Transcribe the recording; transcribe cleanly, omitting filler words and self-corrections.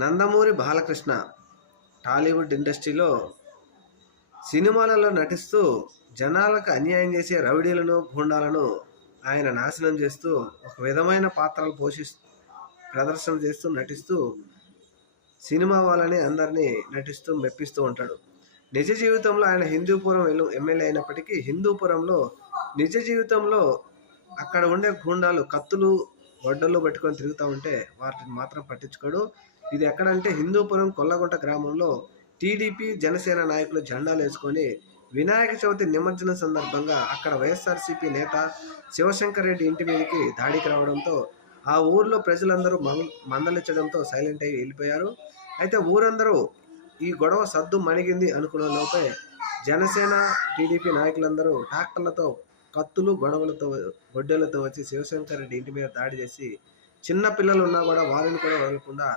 నందమూరి బాలకృష్ణ టాలీవుడ్ ఇండస్ట్రీలో సినిమాలలో నటిస్తూ జనాలకు అన్యాయం చేసే రౌడీలను గూండాలను ఆయన నాశనం చేస్తూ ఒక విధమైన పాత్రలు ప్రదర్శన చేస్తూ నటిస్తూ సినిమా వాళ్ళని అందరినీ నటిస్తూ మెప్పిస్తూ ఉంటాడు. నిజ జీవితంలో ఆయన హిందూపురం ఎమ్మెల్యే అయినప్పటికీ హిందూపురంలో నిజ జీవితంలో అక్కడ ఉండే గూండాలు కత్తులు గొడ్డలు పట్టుకొని తిరుగుతూ ఉంటే వాటిని మాత్రం పట్టించుకోడు. ఇది ఎక్కడంటే హిందూపురం కొల్లగుంట గ్రామంలో టీడీపీ జనసేన నాయకులు జెండాలు వేసుకొని వినాయక చవితి నిమజ్జనం సందర్భంగా అక్కడ వైఎస్ఆర్సీపీ నేత శివశంకర్ రెడ్డి ఇంటి మీదకి దాడికి రావడంతో ఆ ఊర్లో ప్రజలందరూ మందలించడంతో సైలెంట్ అయ్యి వెళ్ళిపోయారు. అయితే ఊరందరూ ఈ గొడవ సద్దు మణిగింది అనుకున్న లోపే జనసేన టీడీపీ నాయకులందరూ ట్రాక్టర్లతో కత్తులు గొడ్డలతో వచ్చి శివశంకర్ రెడ్డి ఇంటి మీద దాడి చేసి చిన్న పిల్లలు ఉన్నా కూడా వారిని కూడా వదలకుండా